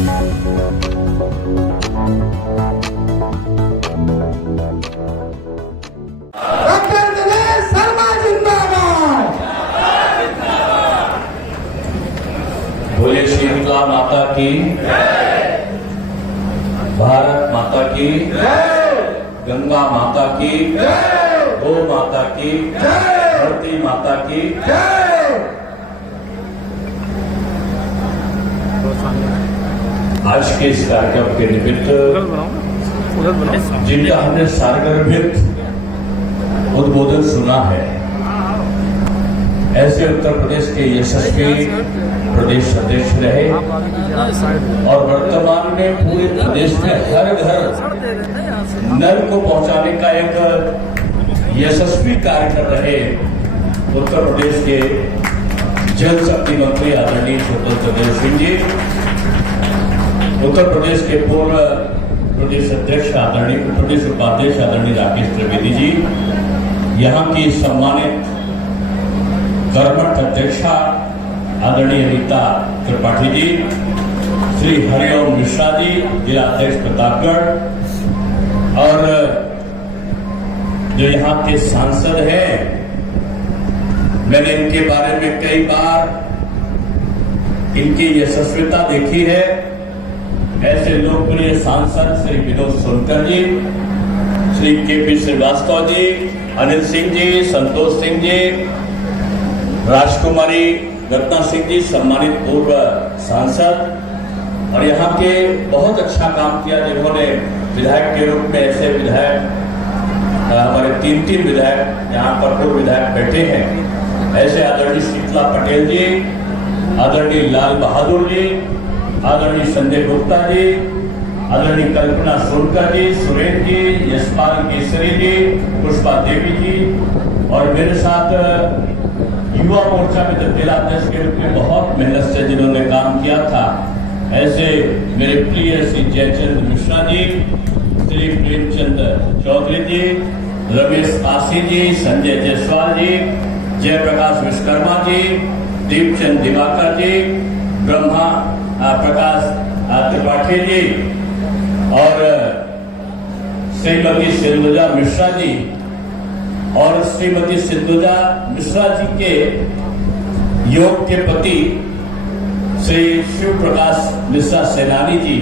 बोले शीतला माता की, भारत माता की, गंगा माता की, गौ माता की, धरती माता की। आज के इस कार्यक्रम के निमित्त जिनका हमने सारगर्भित उद्बोधन सुना है, ऐसे उत्तर प्रदेश के यशस्वी प्रदेश अध्यक्ष रहे और वर्तमान में पूरे प्रदेश में हर घर नल को पहुंचाने का एक यशस्वी कार्य कर रहे उत्तर प्रदेश के जल शक्ति मंत्री आदरणीय स्वतंत्र देव सिंह जी, उत्तर प्रदेश के पूर्व प्रदेश अध्यक्ष आदरणीय प्रदेश उपाध्यक्ष आदरणीय राकेश त्रिवेदी जी, यहाँ की सम्मानित कर्मठ अध्यक्षा आदरणीय रीता त्रिपाठी जी, श्री हरिओम मिश्रा जी, जिला अध्यक्ष प्रतापगढ़, और जो यहाँ के सांसद हैं, मैंने इनके बारे में कई बार इनकी यशस्विता देखी है। ऐसे लोकप्रिय सांसद श्री विनोद सोनकर जी, श्री के.पी. श्रीवास्तव जी, अनिल सिंह जी, संतोष सिंह जी, राजकुमारी रत्ना सिंह जी, सम्मानित पूर्व सांसद, और यहाँ के बहुत अच्छा काम किया जिन्होंने विधायक के रूप में, ऐसे विधायक हमारे तीन विधायक यहाँ पर पूर्व विधायक बैठे हैं, ऐसे आदरणीय शीतला पटेल जी, आदरणीय लाल बहादुर जी, आदरणीय संजय गुप्ता जी, आदरणीय कल्पना सोनकर जी, सुरेश जी, यशपाल केसरी जी, पुष्पा देवी जी, और मेरे साथ युवा मोर्चा में जब जिला अध्यक्ष के रूप में बहुत मेहनत से जिन्होंने काम किया था, ऐसे मेरे प्रिय श्री जयचंद मिश्रा जी, श्री प्रेमचंद चौधरी जी, रमेश आसी जी, संजय जायसवाल जी, जयप्रकाश विश्वकर्मा जी, दीपचंद दिवाकर जी, ब्रह्मा प्रकाश त्रिपाठी जी, और श्रीमती सिंधुजा मिश्रा जी, और श्रीमती सिंधुजा मिश्रा जी के योग के पति श्री शिव प्रकाश मिश्रा सेनानी जी,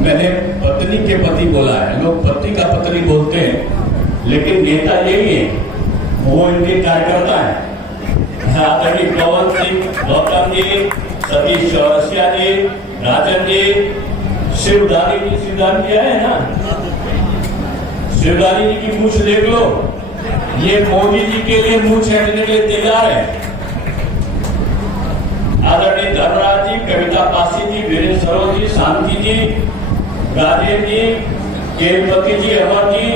मैंने पत्नी के पति बोला है, लोग पति का पत्नी बोलते हैं, लेकिन नेता यही है, वो इनके कार्यकर्ता है। आदरणीय पवन सिंह गौतम जी, सतीश चौरसिया जी, राजन जी, शिवदानी जी, शिवदानी जी है ना, शिवदानी जी की मूछ देख लो, ये मोदी जी के लिए मुंह छेड़ने के लिए तैयार है। आदरणीय धर्मराज जी, कविता पासी जी, वीरेंद्र सरोज जी, शांति जी, राजेश जी, केलपति जी, अमर जी,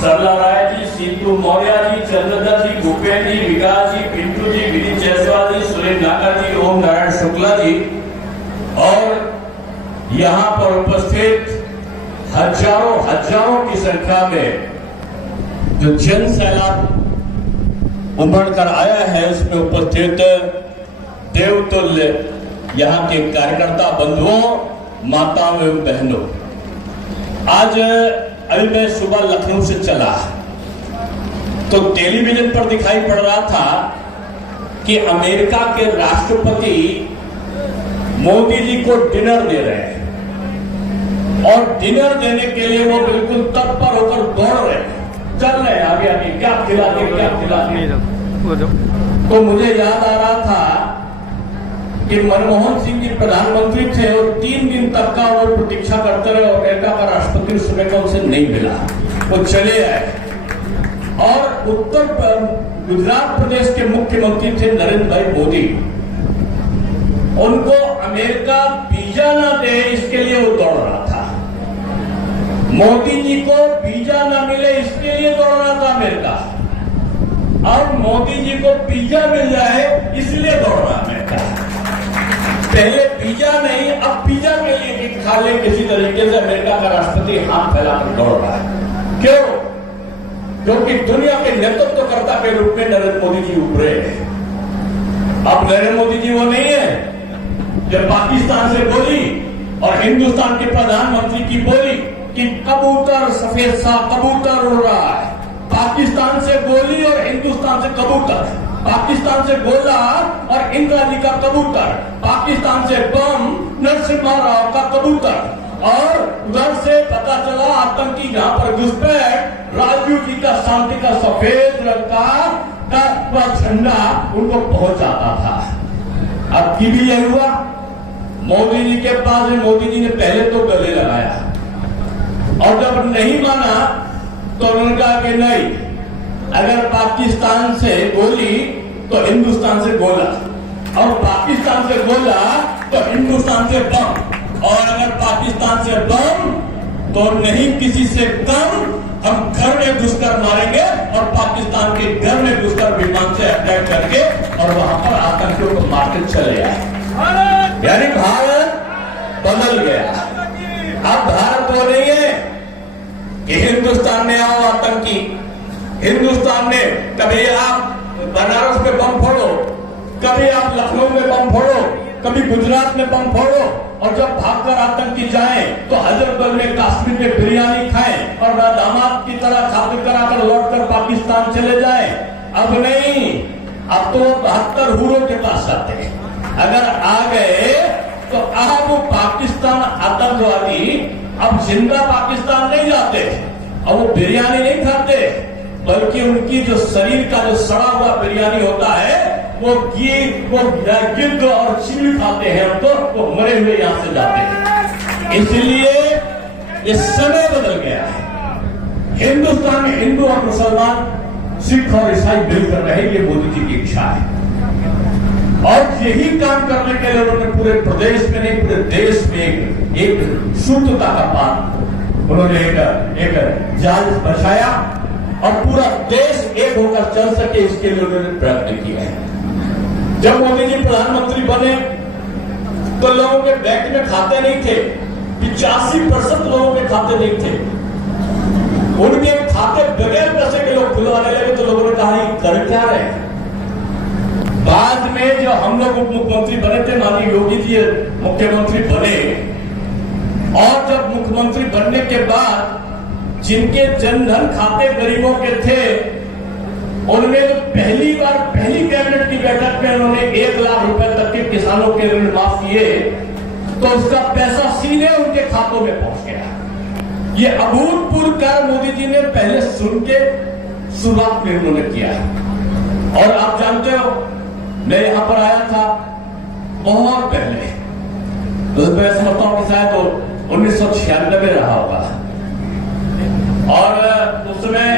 सरला राय जी, सीतू मौर्य जी, चंद्रदत्त जी, भूपेन्द्र जी, विकास जी, पिंटू जी, विनीत जायसवाल जी, सुरेश नागर जी, ओम नारायण शुक्ला जी, और यहाँ पर उपस्थित हजारों की संख्या में जो जन सैलाब उमड़ कर आया है, उसमें उपस्थित देवतुल्य यहाँ के कार्यकर्ता बंधुओं, माताओं एवं बहनों, आज अभी मैं सुबह लखनऊ से चला तो टेलीविजन पर दिखाई पड़ रहा था कि अमेरिका के राष्ट्रपति मोदी जी को डिनर दे रहे हैं, और डिनर देने के लिए वो बिल्कुल तत्पर होकर दौड़ रहे हैं, चल रहे आगे आगे, क्या खिलाते क्या खिलाते। तो मुझे याद आ रहा था कि मनमोहन सिंह जी प्रधानमंत्री थे और 3 दिन तक का वो प्रतीक्षा करते रहे, और अमेरिका का राष्ट्रपति उस समय का उसे नहीं मिला, वो चले आए। और गुजरात प्रदेश के मुख्यमंत्री थे नरेंद्र भाई मोदी, उनको अमेरिका वीजा ना दे इसके लिए वो दौड़ रहा था, मोदी जी को वीजा ना मिले इसके लिए दौड़ रहा था अमेरिका, और मोदी जी को वीजा मिल जाए इसलिए दौड़ रहा अमेरिका। पहले वीजा नहीं, अब पिज्जा के लिए कि खा ले किसी तरीके से, अमेरिका का राष्ट्रपति हाथ फैलाकर दौड़ रहा है। क्यों? क्योंकि दुनिया के नेतृत्वकर्ता के रूप में नरेंद्र मोदी जी उभरे हैं। अब नरेंद्र मोदी जी वो नहीं है जब पाकिस्तान से गोली और हिंदुस्तान के प्रधानमंत्री की बोली कि कबूतर सफेद सा कबूतर उड़ रहा है, पाकिस्तान से गोली और हिंदुस्तान से कबूतर, पाकिस्तान से गोला और इंदिरा जी का कबूतर, पाकिस्तान से बम नरसिम्हा राव का कबूतर, और उधर से पता चला आतंकी यहाँ पर घुसपैठ राजीव जी का शांति का सफेद रंग का झंडा उनको पहुंचाता था। अब की भी यही हुआ, मोदी जी के पास मोदी जी ने पहले तो गले लगाया और जब नहीं माना तो उन्होंने कहा कि नहीं, अगर पाकिस्तान से गोली तो हिंदुस्तान से गोला, और पाकिस्तान से गोला तो हिंदुस्तान से बम, और अगर पाकिस्तान से बम तो नहीं किसी से कम हम घर में घुसकर मारेंगे और पाकिस्तान के घर में घुसकर विमान से अटैक करके और वहां पर आतंकियों को मारकर चले आए। यानी भारत बदल गया। अब भारत वो नहीं है कि हिंदुस्तान में आओ आतंकी, हिंदुस्तान में कभी आप बनारस में बम फोड़ो, कभी आप लखनऊ में बम फोड़ो, कभी गुजरात में बम फोड़ो, और जब भागकर आतंकी जाएं तो हजरतबल में कश्मीर में बिरयानी खाएं और दामाद की तरह खातिर कराकर लौटकर पाकिस्तान चले जाएं। अब नहीं, अब तो 72 हुरों के पास जाते हैं। अगर आ गए तो अब वो पाकिस्तान आतंकवादी अब जिंदा पाकिस्तान नहीं जाते और वो बिरयानी नहीं खाते, बल्कि उनकी जो शरीर का जो सड़ा हुआ बिरयानी होता है वो गिद्ध और चील खाते हैं, तो वो मरे हुए यहां से जाते हैं। इसलिए ये समय बदल गया है। हिंदुस्तान में हिंदू और मुसलमान, सिख और ईसाई मिलकर रहे, ये मोदी जी की इच्छा है। और यही काम करने के लिए उन्होंने पूरे प्रदेश में नहीं पूरे देश में एक शुद्धता का पाठ उन्होंने एक जाल बचाया और पूरा देश एक होकर चल सके, इसके लिए उन्होंने प्रयत्न किया है। जब मोदी जी प्रधानमंत्री बने तो लोगों के बैंक में खाते नहीं थे, 85% लोगों के खाते नहीं थे। उनके खाते बगैर पैसे के लोग खुलवाने लगे तो लोगों ने कहा ये कर क्या रहे। बाद में जो हम लोग उप मुख्यमंत्री बने थे, माननीय योगी जी मुख्यमंत्री बने, और जब मुख्यमंत्री बनने के बाद जिनके जनधन खाते गरीबों के थे, उन्होंने तो पहली कैबिनेट की बैठक में उन्होंने 1 लाख रुपए तक के किसानों के ऋण माफ किए, तो उसका पैसा सीधे उनके खातों में पहुंच गया। ये अभूतपूर्व कार्य मोदी जी ने पहले सुन के शुरुआत में उन्होंने किया है। और आप जानते हो, मैं यहां पर आया था बहुत पहले, मैं समझता हूं कि शायद 1996 में रहा होगा, और उस समय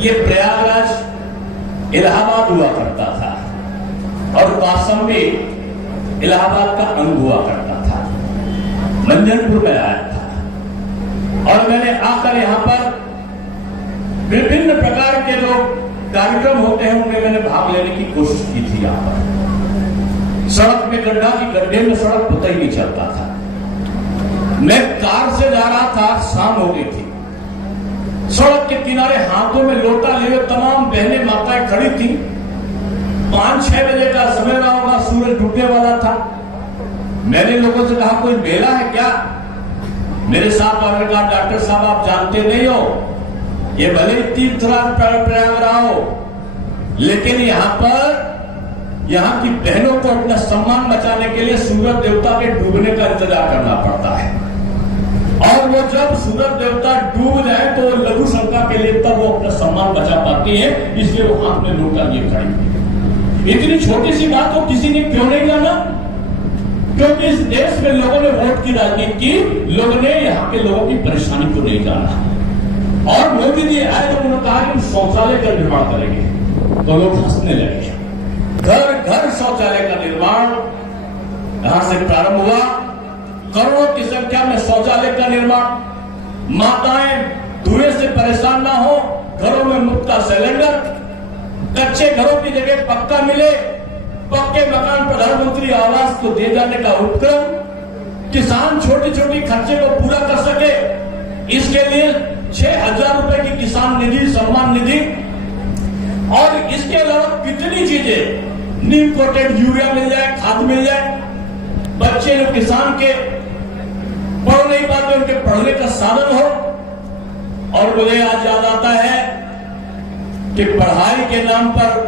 ये प्रयागराज इलाहाबाद हुआ करता था और कौशाम्बी इलाहाबाद का अंग हुआ करता था। मंजनपुर में आया था और मैंने आकर यहाँ पर विभिन्न प्रकार के जो कार्यक्रम होते हैं उनमें मैंने भाग लेने की कोशिश की थी। यहाँ पर सड़क में गड्ढे में सड़क पता ही नहीं चलता था। मैं कार से जा रहा था, शाम हो गई थी, सड़क के किनारे हाथों में लोटा लिए तमाम बहनें माताएं खड़ी थी। 5-6 बजे का समय रहा होगा, सूरज डूबने वाला था। मैंने लोगों से कहा कोई मेला है क्या? मेरे साथ वाले ने कहा डॉक्टर साहब आप जानते नहीं हो, ये भले ही तीर्थराज प्रयागराज हो, लेकिन यहाँ की बहनों को अपना सम्मान बचाने के लिए सूरज देवता के डूबने का इंतजार करना पड़ता है, और वो जब सूरज देवता डूब जाए तो लघु शंका के लिए तब वो अपना सम्मान बचा पाती है, इसलिए वो हाथ में लोटा लिए खड़ी। इतनी छोटी सी बात को किसी ने क्यों नहीं जाना? क्योंकि इस देश में लोगों ने वोट की राजनीति की, लोगों ने यहाँ के लोगों की परेशानी को नहीं जाना। और मोदी जी आए तो उन्होंने कहा कि हम शौचालय का निर्माण करेंगे, तो लोग हंसने लगे। घर घर शौचालय का निर्माण यहां से प्रारंभ हुआ। करोड़ों की संख्या में शौचालय का निर्माण, माताएं धुएं से परेशान ना हो, घरों में मुफ्त का सिलेंडर, कच्चे घरों की जगह पक्का मिले, पक्के मकान प्रधानमंत्री आवास को दे जाने का उपक्रम, किसान छोटी छोटी खर्चे को पूरा कर सके, इसके लिए 6,000 रुपए की किसान निधि, सम्मान निधि, और इसके अलावा कितनी चीजें, नीम कोटेड यूरिया मिल जाए, खाद मिल जाए, बच्चे जो किसान के पढ़ने का साधन हो। और मुझे आज याद आता है कि पढ़ाई के नाम पर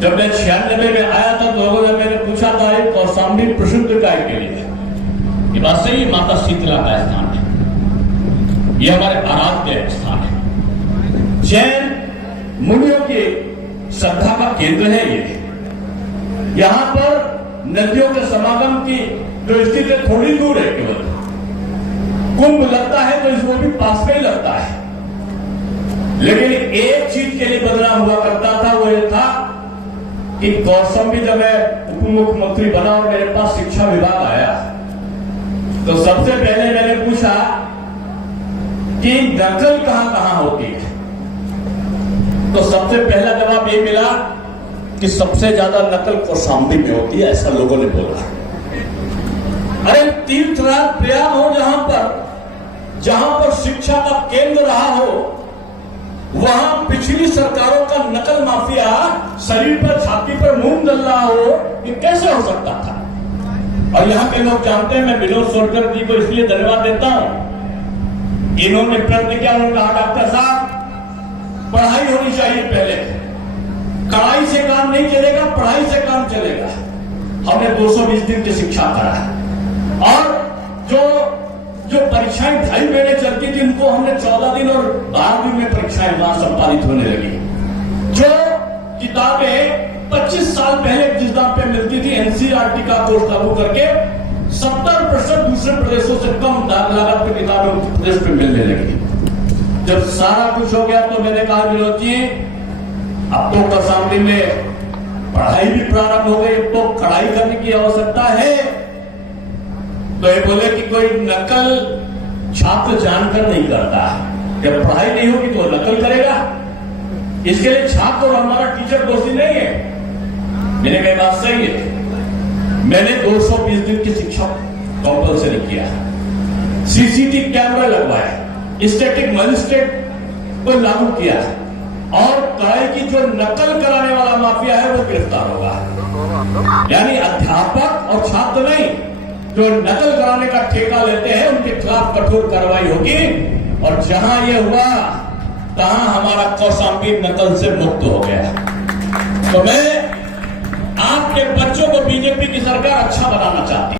जब मैं 96 में आया था तो लोगों ने मैंने पूछा था एक कौशाम्बी प्रसिद्ध काय के लिए। ये बात सही है, माता शीतला का स्थान है, ये हमारे आराध्य स्थान है, जैन मुनियों की श्रद्धा का केंद्र है। ये यहां पर नदियों के समागम की जो स्थिति थोड़ी दूर है, केवल कुंभ लगता है तो इसको भी पास में ही लगता है। लेकिन एक चीज के लिए बदनाम हुआ करता था, वो ये था कि कौशाम्बी जब मैं उप मुख्यमंत्री बना और मेरे पास शिक्षा विभाग आया तो सबसे पहले मैंने पूछा कि नकल कहां कहां होती है। तो सबसे पहला जवाब ये मिला कि सबसे ज्यादा नकल कौशाम्बी में होती है, ऐसा लोगों ने बोला। अरे तीर्थराज प्रयाग हो, जहां पर शिक्षा का केंद्र रहा हो, वहां पिछली सरकारों का नकल माफिया शरीर पर, छाती पर मूंग डल रहा हो, ये कैसे हो सकता था। और यहां के लोग जानते हैं, मैं विनोद सोलकर जी को इसलिए धन्यवाद देता हूं, इन्होंने प्रयत्न किया। उन्होंने कहा डॉक्टर साहब पढ़ाई होनी चाहिए, पहले कड़ाई से काम नहीं चलेगा, पढ़ाई से काम चलेगा। हमने 220 दिन की शिक्षा करा और जो परीक्षाएं 2.5 महीने चलती थी उनको हमने 14 दिन और 12 दिन में परीक्षाएं वहां संपादित होने लगी। जो किताबें 25 साल पहले जिस दाम पे मिलती थी एनसीईआरटी का कोर्स लागू करके 70% दूसरे प्रदेशों से कम लागत पे किताबें उत्तर प्रदेश में मिलने लगी। जब सारा कुछ हो गया तो मैंने कहा विनोद जी अब तो कौशाम्बी में पढ़ाई भी प्रारंभ हो गई, तो कड़ाई करने की आवश्यकता है। तो ये बोले कि कोई नकल छात्र जानकर नहीं करता, जब पढ़ाई नहीं होगी तो नकल करेगा, इसके लिए छात्र और हमारा टीचर दोषी नहीं है। मैंने कहा बात सही है। मैंने 220 दिन की शिक्षा कंपल्सरी किया, सीसीटीवी कैमरा लगवाया, स्टैटिक मजिस्ट्रेट को लागू किया और कड़ाई की जो नकल कराने वाला माफिया है वो गिरफ्तार होगा। यानी अध्यापक और छात्र नहीं, जो नकल कराने का ठेका लेते हैं उनके खिलाफ कठोर कार्रवाई होगी। और जहां ये हुआ तहां हमारा कौशाम्बी नकल से मुक्त हो गया। तो मैं आपके बच्चों को बीजेपी की सरकार अच्छा बनाना चाहती है।